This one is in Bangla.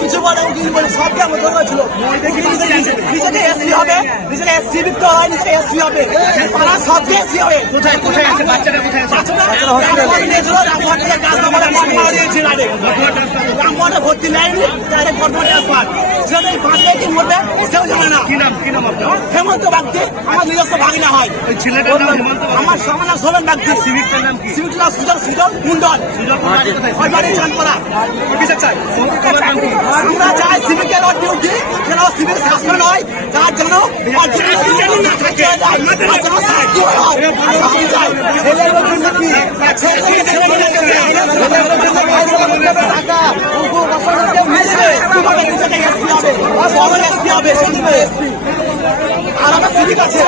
কিছু বলে উকিল বলে সবকে আমার দরকার ছিল নিজেকে এসপি হবে, নিজেকে এসপি লিখতে হয়, নিজেকে এসপি হবে, পাড়ার সবকে এসপি হবে। কোথায় কোথায় আছে বাচ্চাটা? কোথায় আছে রামপুরহাটে ভর্তি নেয়নি, ডাইরেক্ট বর্ধমান ট্রান্সফার। সেটা বাঁচবে কি মরবে সেও জানে না। কি নাম হেমন্ত বাগদি, আমার নিজস্ব ভাগিনা হয়। আমার সবার নাম সোমেন বাগদি। সিভিকটার নাম কি? সিভিকটার সুজন মন্ডল। ওই বাড়ি চাঁদপাড়া। আমরা চাই সিভিকের ডিউটি যেন সিভিক শাসন হয়, যার জন্য আর আমার সিভিক আছে।